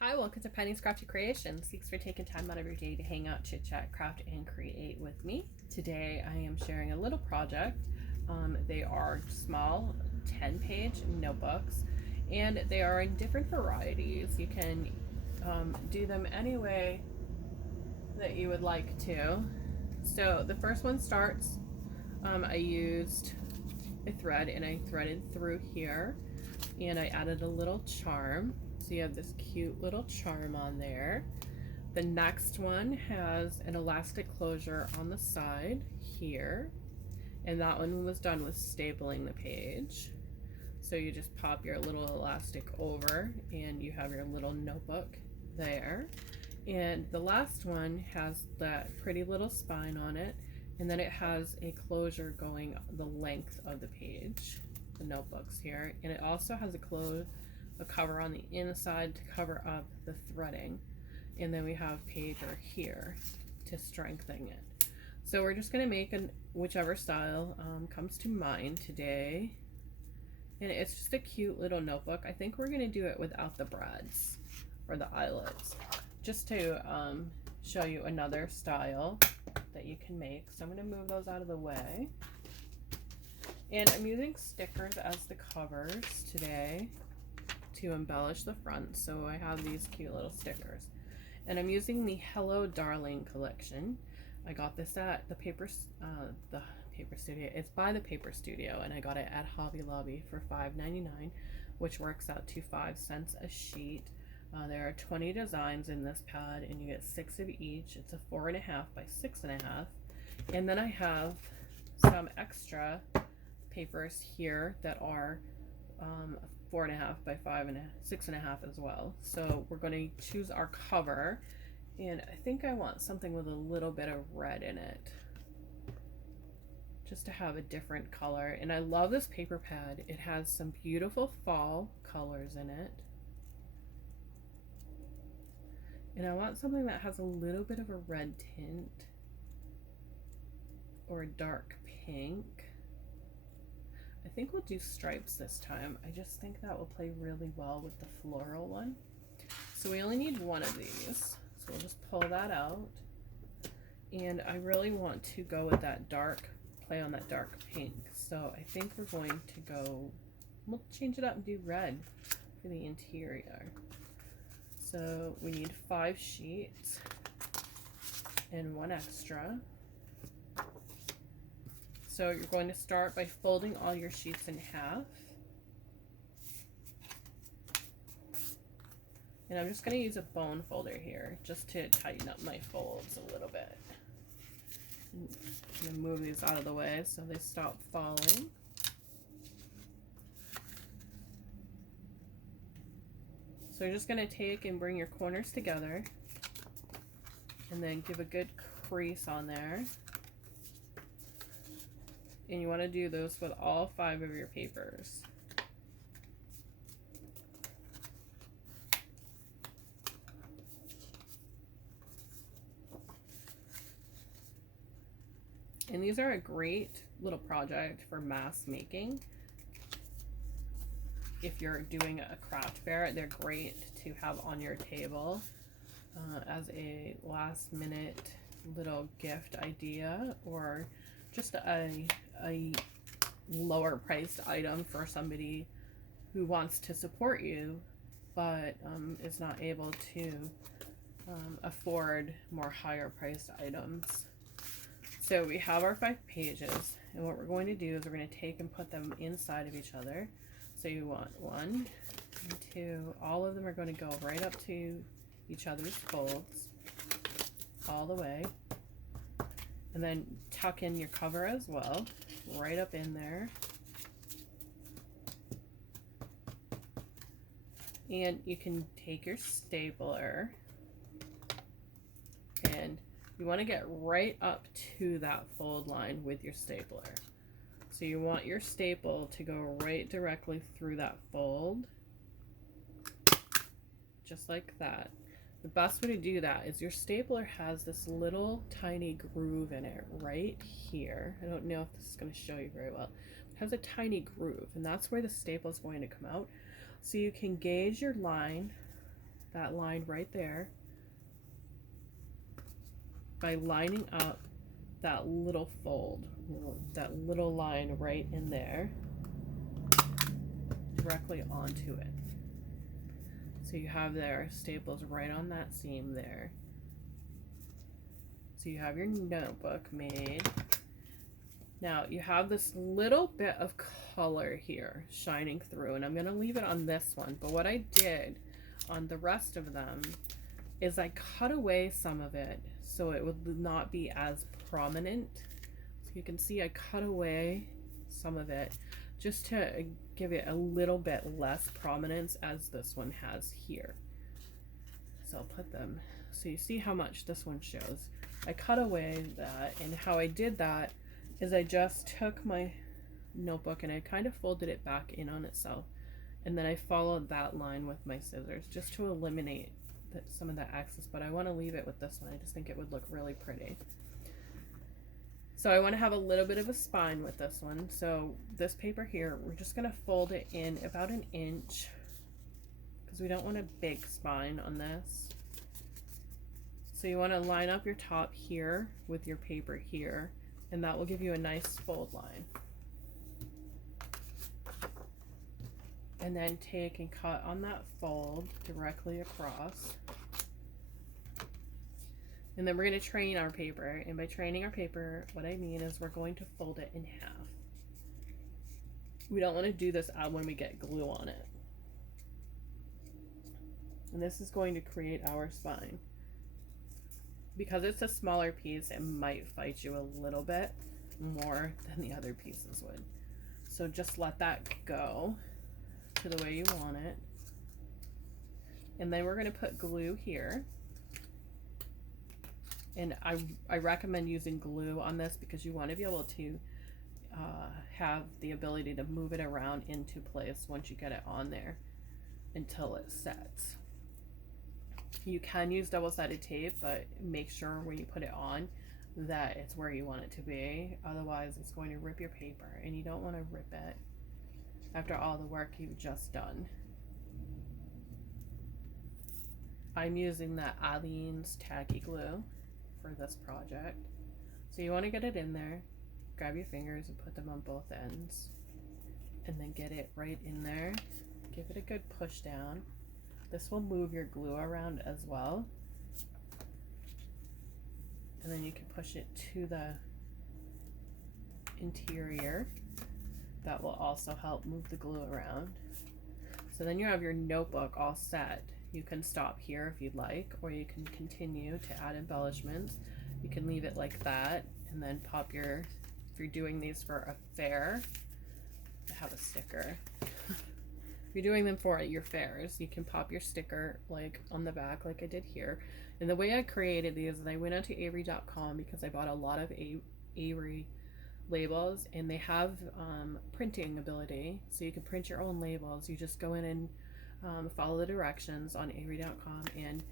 Hi, welcome to Penny's Crafty Creations. Thanks for taking time out of your day to hang out, chit chat, craft, and create with me. Today I am sharing a little project. They are small 10-page notebooks and they are in different varieties. You can do them any way that you would like to. So the first one starts, I used a thread and I threaded through here and I added a little charm. So you have this cute little charm on there. The next one has an elastic closure on the side here, and that one was done with stapling the page. So you just pop your little elastic over and you have your little notebook there. And the last one has that pretty little spine on it, and then it has a closure going the length of the page, the notebooks here, and it also has a cover on the inside to cover up the threading, and then we have pager here to strengthen it. So we're just going to make whichever style comes to mind today, and it's just a cute little notebook. I think we're going to do it without the brads or the eyelets, just to show you another style that you can make. So I'm going to move those out of the way, and I'm using stickers as the covers today to embellish the front. So I have these cute little stickers, and I'm using the Hello Darling collection. I got this at the Paper Studio. It's by the Paper Studio, and I got it at Hobby Lobby for $5.99, which works out to 5 cents a sheet. There are 20 designs in this pad, and you get 6 of each. It's a 4.5 by 6.5, and then I have some extra papers here that are 4.5 by 5.5, 6.5 as well. So we're going to choose our cover, and I think I want something with a little bit of red in it, just to have a different color. And I love this paper pad. It has some beautiful fall colors in it, and I want something that has a little bit of a red tint or a dark pink. I think we'll do stripes this time. I just think that will play really well with the floral one. So we only need one of these. So we'll just pull that out. And I really want to go with that dark, play on that dark pink. So I think we're going to go, we'll change it up and do red for the interior. So we need 5 sheets and 1 extra. So you're going to start by folding all your sheets in half. And I'm just going to use a bone folder here just to tighten up my folds a little bit. I'm going to move these out of the way so they stop falling. So you're just going to take and bring your corners together and then give a good crease on there. And you want to do those with all 5 of your papers. And these are a great little project for mass making. If you're doing a craft fair, they're great to have on your table as a last minute little gift idea, or just a lower priced item for somebody who wants to support you but is not able to afford more higher priced items. So we have our 5 pages, and what we're going to do is we're going to take and put them inside of each other. So you want 1 and 2, all of them are going to go right up to each other's folds all the way. And then tuck in your cover as well, right up in there. And you can take your stapler, and you want to get right up to that fold line with your stapler. So you want your staple to go right directly through that fold, just like that. The best way to do that is your stapler has this little tiny groove in it right here. I don't know if this is going to show you very well. It has a tiny groove, and that's where the staple is going to come out. So you can gauge your line that line right there by lining up that little fold, that little line right in there, directly onto it. So you have their staples right on that seam there. So you have your notebook made. Now you have this little bit of color here shining through, and I'm going to leave it on this one. But what I did on the rest of them is I cut away some of it so it would not be as prominent. So you can see I cut away some of it just to give it a little bit less prominence as this one has here. So I'll put them, so you see how much this one shows. I cut away that, and how I did that is I just took my notebook and I kind of folded it back in on itself, and then I followed that line with my scissors just to eliminate some of that excess, but I want to leave it with this one. I just think it would look really pretty. So I want to have a little bit of a spine with this one. So this paper here, we're just going to fold it in about 1 inch because we don't want a big spine on this. So you want to line up your top here with your paper here, and that will give you a nice fold line. And then take and cut on that fold directly across. And then we're going to train our paper. And by training our paper, what I mean is we're going to fold it in half. We don't want to do this when we get glue on it. And this is going to create our spine. Because it's a smaller piece, it might fight you a little bit more than the other pieces would. So just let that go to the way you want it. And then we're going to put glue here. And I recommend using glue on this because you want to be able to have the ability to move it around into place once you get it on there until it sets. You can use double-sided tape, but make sure when you put it on that it's where you want it to be. Otherwise, it's going to rip your paper, and you don't want to rip it after all the work you've just done. I'm using the Aleene's Tacky Glue for this project. So you want to get it in there, grab your fingers and put them on both ends, and then get it right in there. Give it a good push down. This will move your glue around as well. And then you can push it to the interior. That will also help move the glue around. So then you have your notebook all set. You can stop here if you'd like, or you can continue to add embellishments. You can leave it like that and then pop your, if you're doing these for a fair, I have a sticker. If you're doing them for your fairs, you can pop your sticker like on the back like I did here. And the way I created these is I went onto Avery.com because I bought a lot of Avery labels, and they have printing ability, so you can print your own labels. You just go in and follow the directions on Avery.com and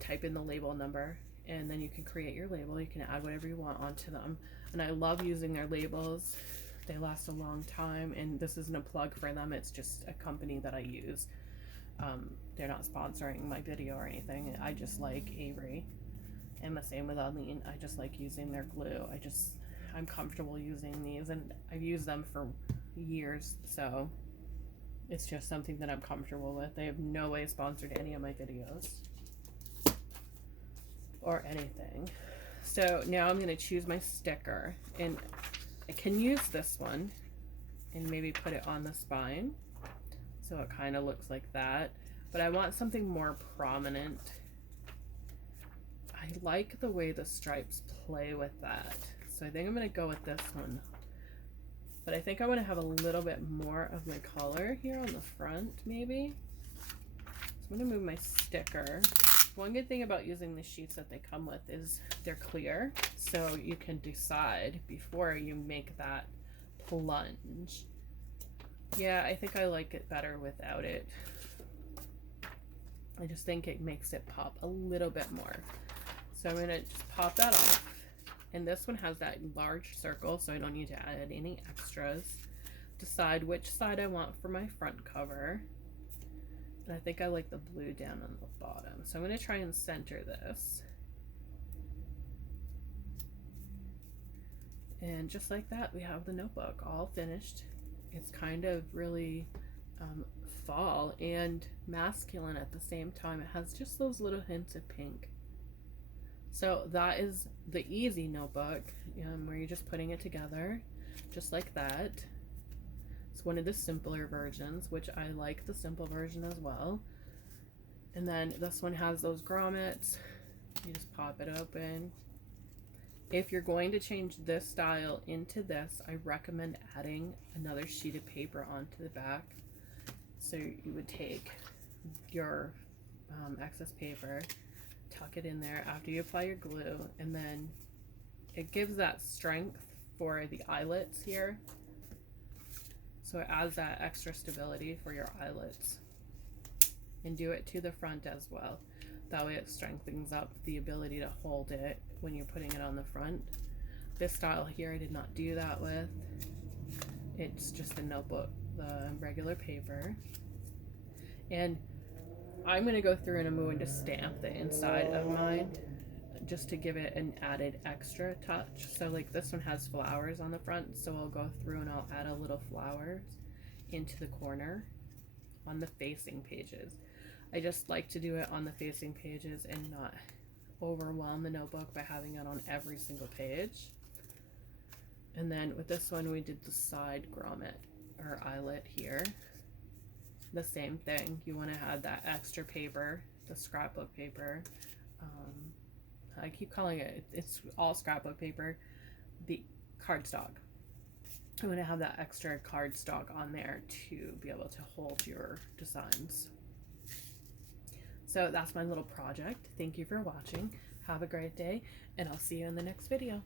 type in the label number, and then you can create your label. You can add whatever you want onto them, and I love using their labels. They last a long time, and this isn't a plug for them, it's just a company that I use. They're not sponsoring my video or anything. I just like Avery, and the same with Aleene. I just like using their glue. I'm comfortable using these, and I've used them for years, so it's just something that I'm comfortable with. They have no way sponsored any of my videos or anything. So now I'm going to choose my sticker, and I can use this one and maybe put it on the spine so it kind of looks like that, but I want something more prominent. I like the way the stripes play with that, so I think I'm going to go with this one. But I think I want to have a little bit more of my color here on the front, maybe. So I'm going to move my sticker. One good thing about using the sheets that they come with is they're clear, so you can decide before you make that plunge. Yeah, I think I like it better without it. I just think it makes it pop a little bit more. So I'm going to just pop that off. And this one has that large circle, so I don't need to add any extras. Decide which side I want for my front cover. And I think I like the blue down on the bottom. So I'm going to try and center this. And just like that, we have the notebook all finished. It's kind of really fall and masculine at the same time. It has just those little hints of pink. So that is the easy notebook, where you're just putting it together just like that. It's one of the simpler versions, which I like the simple version as well. And then this one has those grommets. You just pop it open. If you're going to change this style into this, I recommend adding another sheet of paper onto the back. So you would take your excess paper, tuck it in there after you apply your glue, and then it gives that strength for the eyelets here. So it adds that extra stability for your eyelets. And do it to the front as well. That way it strengthens up the ability to hold it when you're putting it on the front. This style here I did not do that with. It's just a notebook, the regular paper. And I'm going to go through and I'm going to stamp the inside of mine just to give it an added extra touch. So like this one has flowers on the front, so I'll go through and I'll add a little flowers into the corner on the facing pages. I just like to do it on the facing pages and not overwhelm the notebook by having it on every single page. And then with this one we did the side grommet or eyelet here. The same thing, you want to add that extra paper, the scrapbook paper. I keep calling it, it's all scrapbook paper, the cardstock. I want to have that extra cardstock on there to be able to hold your designs. So that's my little project. Thank you for watching. Have a great day, and I'll see you in the next video.